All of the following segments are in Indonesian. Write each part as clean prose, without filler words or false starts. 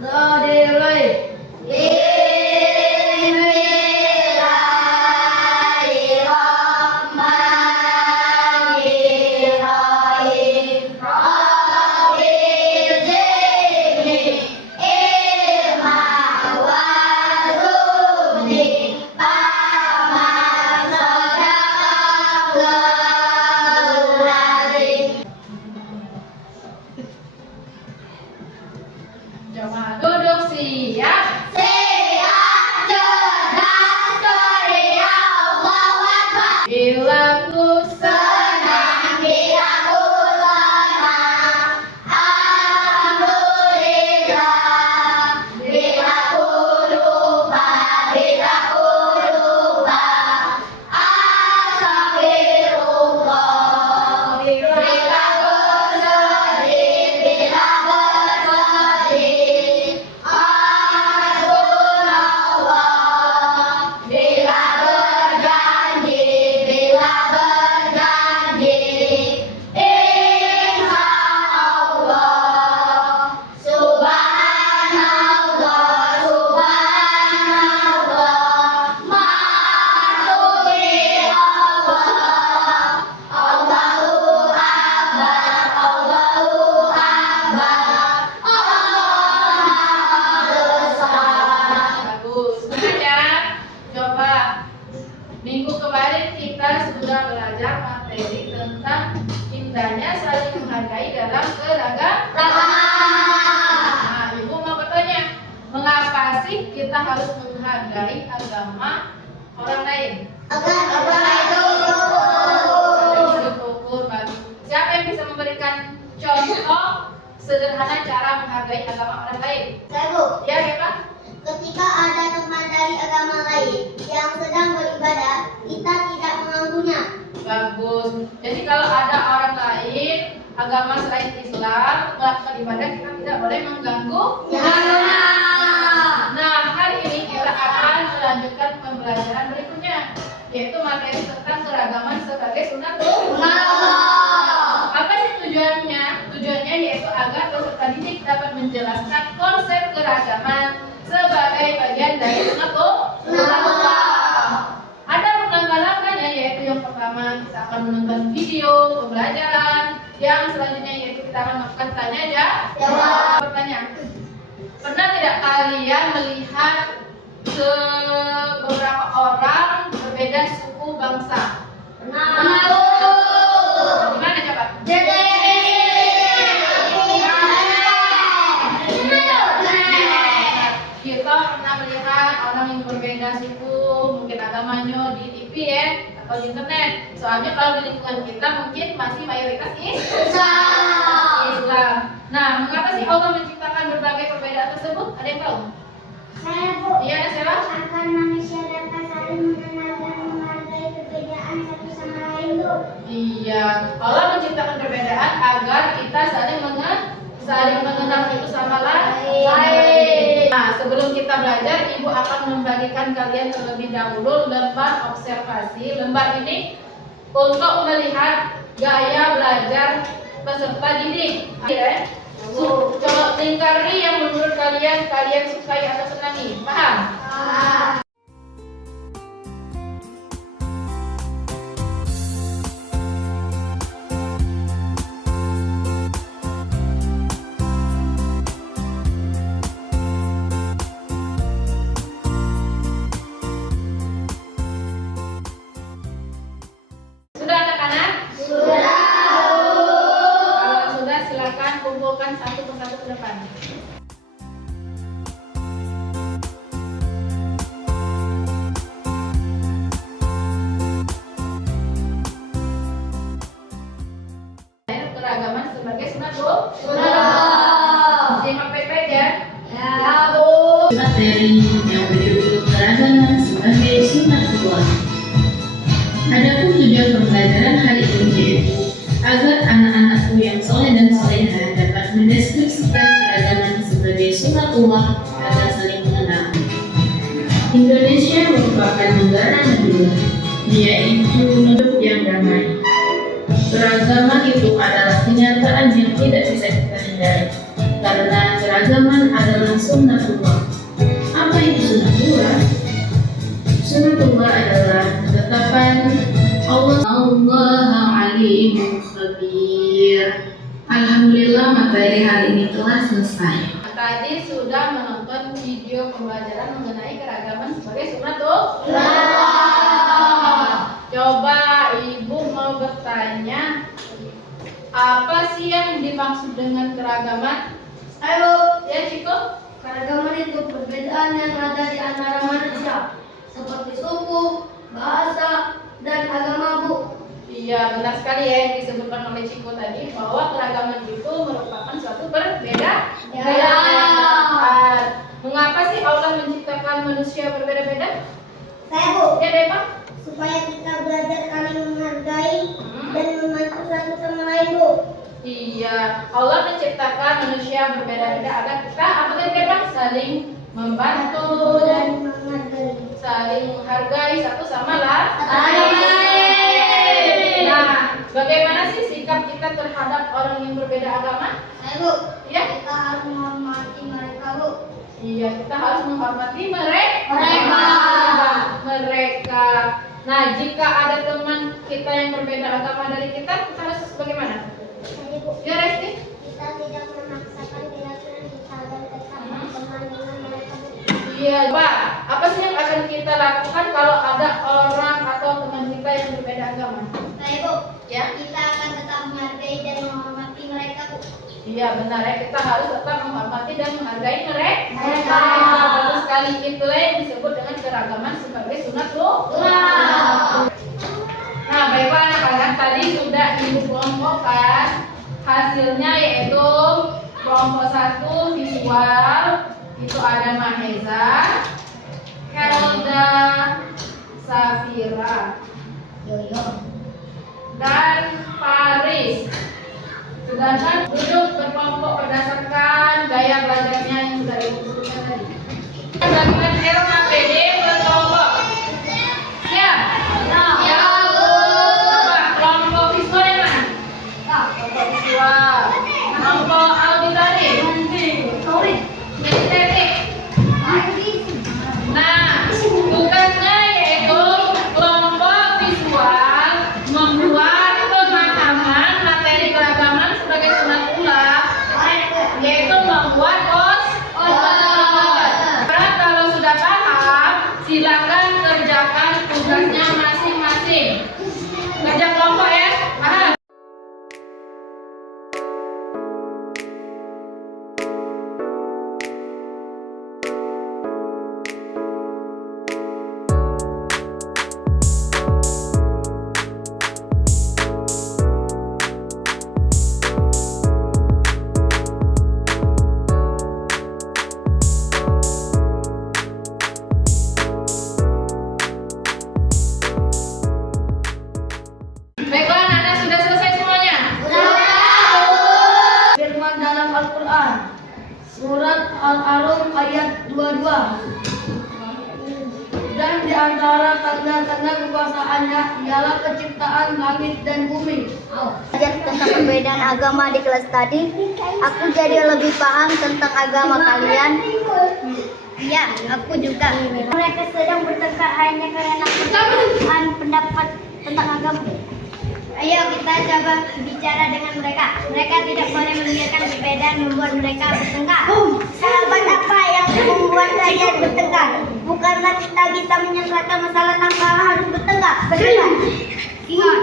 Rồi đi rồi. Coba duduk siap. Bila ku senang, bagus. Belajar. Coba minggu kemarin kita sudah belajar materi tentang indahnya saling menghargai dalam keragaman. Nah, Ibu mau bertanya, mengapa sih kita harus menghargai agama orang lain? Syukur, bagus. Siapa yang bisa memberikan contoh sederhana cara menghargai agama orang lain? Ya, Pak? Ketika ada teman dari agama lain yang sedang beribadah, kita tidak mengganggunya. Bagus. Jadi kalau ada orang lain agama selain Islam melakukan ibadah, kita tidak boleh mengganggu. Nah, hari ini kita akan melanjutkan pembelajaran berikutnya, yaitu materi tentang keragaman sebagai sunatullah. Apa sih tujuannya? Tujuannya yaitu agar peserta didik dapat menjelaskan konsep keragaman sebagai bagian dari sunatullah. Ada langkah-langkahnya, yaitu yang pertama kita akan menonton video pembelajaran, yang selanjutnya yaitu kita akan melakukan tanya jawab. Pertanyaan, pernah tidak kalian melihat beberapa orang berbeda suku bangsa? Gimana coba? Kita pernah melihat orang yang berbeda suku, mungkin agamanya di TV ya, atau di internet. Soalnya kalau di lingkungan kita mungkin masih mayoritas Islam. Nah, mengapa sih Allah menciptakan berbagai perbedaan tersebut? Ada yang tahu? Saya, Bu, Iya, ada siapa? akan manusia dapat saling mengenal dan menghargai perbedaan satu sama lain, Bu. Iya, Allah menciptakan perbedaan agar kita saling mengenal satu sama lain. Nah, sebelum kita belajar, Ibu akan membagikan kalian terlebih dahulu lembar observasi. Lembar ini untuk melihat gaya belajar peserta didik. Ya. Coba lingkari yang menurut kalian sukai atau senangi. Paham? Sudah anak-anak? Kalau sudah, silakan kumpulkan satu persatu ke depan. Keragaman sebagai sunatullah. Simak baik-baik ya. Materi yang berjudul keragaman sebagai sunatullah. Adapun tujuan pembelajaran hari ini yaitu agar anak-anakku yang soleh dan soleha dapat mendeskripsikan keragaman sebagai sunatullah agar saling mengenal. Indonesia merupakan negara Nabila, yaitu hidup yang damai. Keragaman itu adalah kenyataan yang tidak bisa kita hindari. karena keragaman adalah sunnatullah. Apa itu sunnatullah? Sunnatullah adalah ketetapan Allah Alimun Khabir. Alhamdulillah materi hari ini telah selesai. Tadi sudah menonton video pembelajaran mengenai keragaman sebagai sunnatullah. Coba Ibu mau bertanya, apa sih yang dimaksud dengan keragaman? Ayo, Ya, Ciko? keragaman itu perbedaan yang ada di antara manusia, seperti suku, bahasa, dan agama, Bu. Iya, benar sekali ya yang disebutkan oleh Ciko tadi, bahwa keragaman itu merupakan suatu perbedaan. Mengapa sih Allah menciptakan manusia berbeda-beda? Saya, Bu, Ya, Depa? supaya kita belajar saling menghargai dan membantu satu sama lain, Bu. Iya, Allah menciptakan manusia berbeda-beda agar kita apa tadi Depa? Saling membantu dan Menghargai. saling menghargai satu sama lain. Lain. Nah, bagaimana sih sikap kita terhadap orang yang berbeda agama? Saya, Bu, Ya? kita harus menghormati mereka, Bu. Iya, kita harus menghormati mereka. Nah, jika ada teman kita yang berbeda agama dari kita harus bagaimana? Jadi, Bu, Ya, Resti? kita tidak memaksakan keyakinan kita dan tetap berteman dengan mereka, Bu. Iya, Pak. Apa sih yang akan kita lakukan kalau ada orang atau teman kita yang berbeda agama? Baik, Bu. Ya? Kita akan tetap menghargai dan menghormati mereka, Bu. Iya, benar ya. Kita harus tetap menghormati dan menghargai mereka. Bagus sekali. Itulah yang disebut dengan keragaman sebagai sunnatullah. Nah, baiklah anak-anak, tadi sudah Ibu kelompokkan hasilnya, yaitu kelompok 1 visual, itu ada Maheza, Helda, Safira, dan Paris. Sedangkan duduk berkelompok berdasarkan gaya belajarnya yang sudah Ibu sebutkan tadi. Bagian Elma PD berkelompok. Siap? Ya. Coba kelompok visual yang mana? Kelompok visual. Kelompok auditory. Estetik. Nah, tugasnya yaitu kelompok visual membuat pemahaman materi keragaman sebagai sunnatullah, yaitu membuat poster. Karena kalau sudah paham, silakan kerjakan tugasnya masing-masing. Kerja kelompok ya. Paham? Baiklah, anak-anak, sudah selesai semuanya? Firman dalam Al-Quran, surat Al-Arum ayat 22. Dan di antara tanda-tanda kekuasaannya ialah penciptaan langit dan bumi. Belajar tentang perbedaan agama di kelas tadi, aku jadi lebih paham tentang agama kalian. Ya, aku juga. Mereka sedang bertengkar hanya karena perbedaan pendapat tentang agama. Ayo kita coba bicara dengan mereka. Mereka tidak boleh membiarkan perbedaan membuat mereka bertengkar. Sahabat apa yang membuat kalian bertengkar? Bukanlah kita bisa menyelesaikan masalah tanpa harus bertengkar. Benar? Ingat.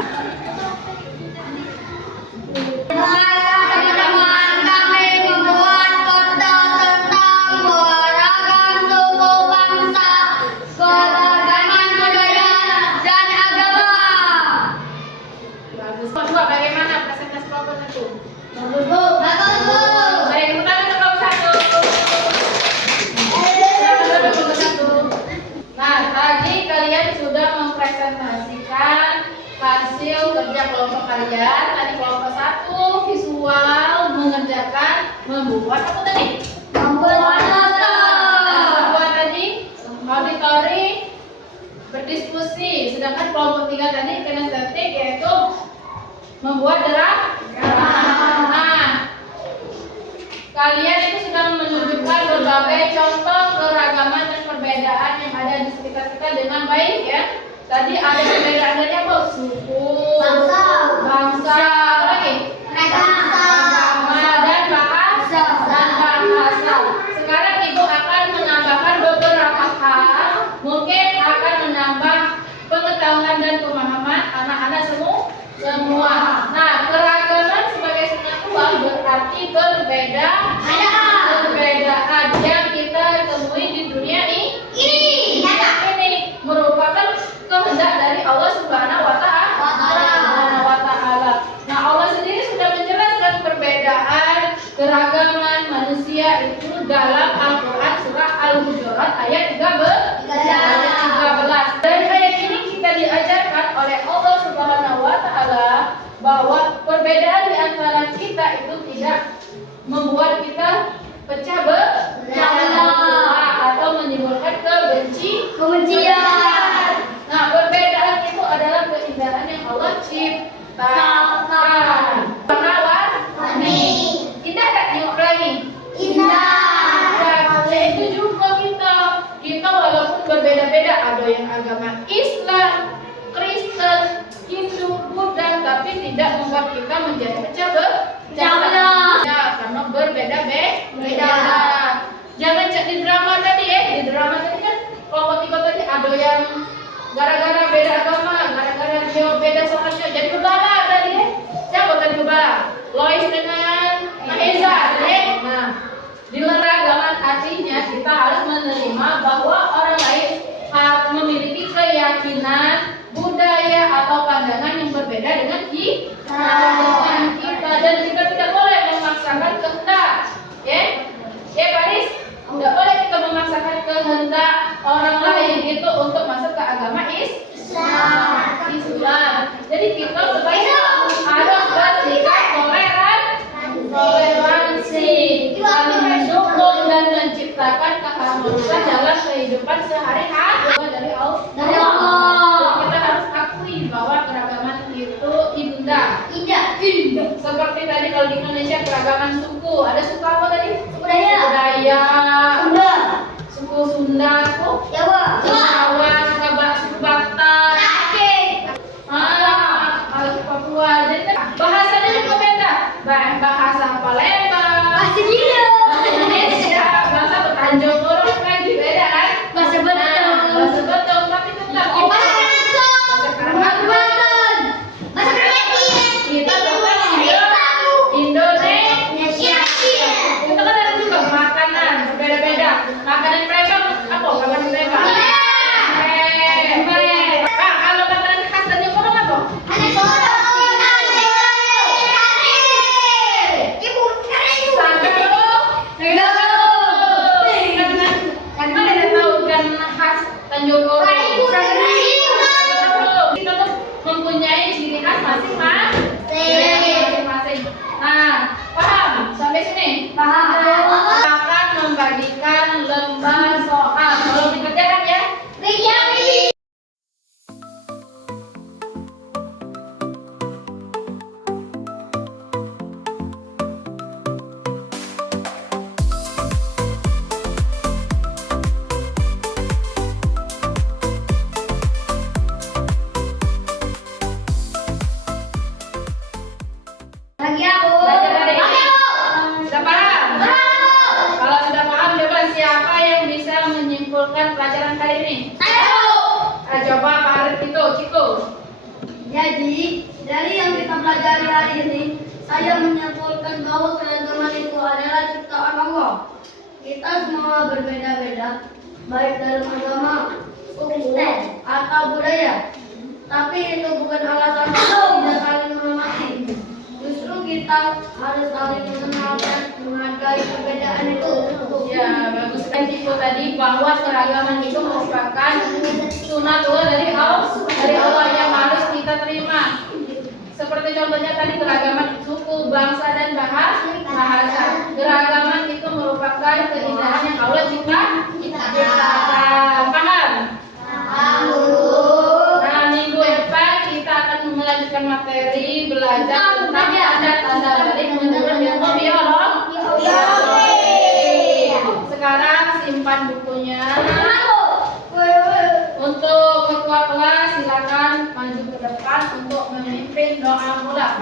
Teman-teman, kami membuat foto tentang beragam suku bangsa, keragaman budaya dan agama. Bagus. Kedua, bagaimana presentasi kelompok 1? Bagus, Bu. Bagus, Bu. Baik, tepuk tangan untuk kelompok 1. Silakan duduk kelompok 1. Nah, tadi kalian sudah mempresentasikan hasil kerja kelompok kalian. Tadi kelompok 1 visual mengerjakan membuat apa tadi? Membuat foto. Kedua tadi auditori berdiskusi. Sedangkan kelompok 3 tadi kinestetik, yaitu membuat drama. Nah, kalian itu sudah menunjukkan berbagai contoh keragaman dan perbedaan yang ada di sekitar kita dengan baik ya. Tadi ada perbedaan dari apa? Suku, bangsa, apa lagi? Agama dan bahasa. Sekarang ibu akan menambahkan beberapa hal, mungkin akan menambah pengetahuan dan pemahaman anak-anak semua. Nah, keragaman sebagai satuan berarti perbedaan yang kita temui di dunia ini merupakan kehendak dari Allah Subhanahu wa Ta'ala. Nah, Allah sendiri sudah menjelaskan perbedaan keragaman manusia itu dalam Al-Qur'an surah Al-Hujurat ayat 13. Dari ayat ini kita diajarkan oleh Allah Subhanahu wa Ta'ala bahwa perbedaan di antara kita itu tidak membuat kita pecah belah atau menimbulkan kebencian. Nah, perbedaan itu adalah keindahan yang Allah ciptakan. Indah tak tengok lagi? Indah. Itu juga kita walaupun berbeda-beda, ada yang agama Islam, Kristen, Hindu, Buddha, tapi tidak membuat kita menjadi pecah belah. Ya, karena berbeda-beda. Jangan cek di drama tadi ya. Di drama tadi kan kelompok 3 tadi ada yang gara-gara beda agama, gara-gara dia beda soalnya jadi kebala tadi ya. Siapa tadi kebala? Lois dengan Eza tadi. Nah, di keragaman artinya kita harus menerima bahwa orang lain memiliki keyakinan, budaya atau pandangan yang berbeda dengan kita, dan kita tidak boleh memaksakan kehendak, ya Paris, tidak boleh kita memaksakan kehendak orang lain itu untuk masuk ke agama Islam. Jadi kita sebaiknya harus bersikap toleransi, saling mendukung dan menciptakan keharmonisan dalam kehidupan sehari-hari dari Allah. Kita harus akui bahwa keragaman itu indah. Seperti tadi kalau di Indonesia keragaman suku, ada suku apa tadi? Suku Dayak, suku Sunda, suku Jawa, suku Batak, suku Papua. Jadi bahasanya juga beda. Bahasa Palembang, bahasa Indonesia, bahasa Tanjung Orok lagi beda kan? Bahasa Betong, tapi tetap kita tetap Indonesia. Kita kan ada juga makanan berbeda-beda. Makanan mereka apa? Makanan mereka. Kalau makanan khas Tanjung Orok apa? Tanjung Orok. Kita tuh mempunyai ciri khas masing-masing. Nah, paham sampai sini? Paham. Akan membagikan lembar soal. Kalau dikerjakan ya. Sudah paham? Kalau sudah paham, coba siapa yang bisa menyimpulkan pelajaran kali ini? Coba Pak Arif itu, Ciko. Jadi, dari yang kita pelajari hari ini, saya menyimpulkan bahwa keragaman itu adalah ciptaan Allah. Kita semua berbeda-beda, baik dalam agama, suku, atau budaya. Tapi itu bukan alasan untuk tidak saling menghormati. Justru kita harus saling mengenal dan menghargai perbedaan itu. Ya, bagus kan Ciko tadi bahwa keragaman itu merupakan sunatullah dari Allah yang harus kita terima. Seperti contohnya tadi keragaman suku, bangsa dan bahasa. Keragaman itu merupakan keindahan yang Allah ciptakan. Paham? Nah, minggu depan kita akan melanjutkan materi belajar tentang tanda-tanda balik menurut ilmu biologi. simpan bukunya. Untuk ketua kelas silakan maju ke depan untuk memimpin doa pulang.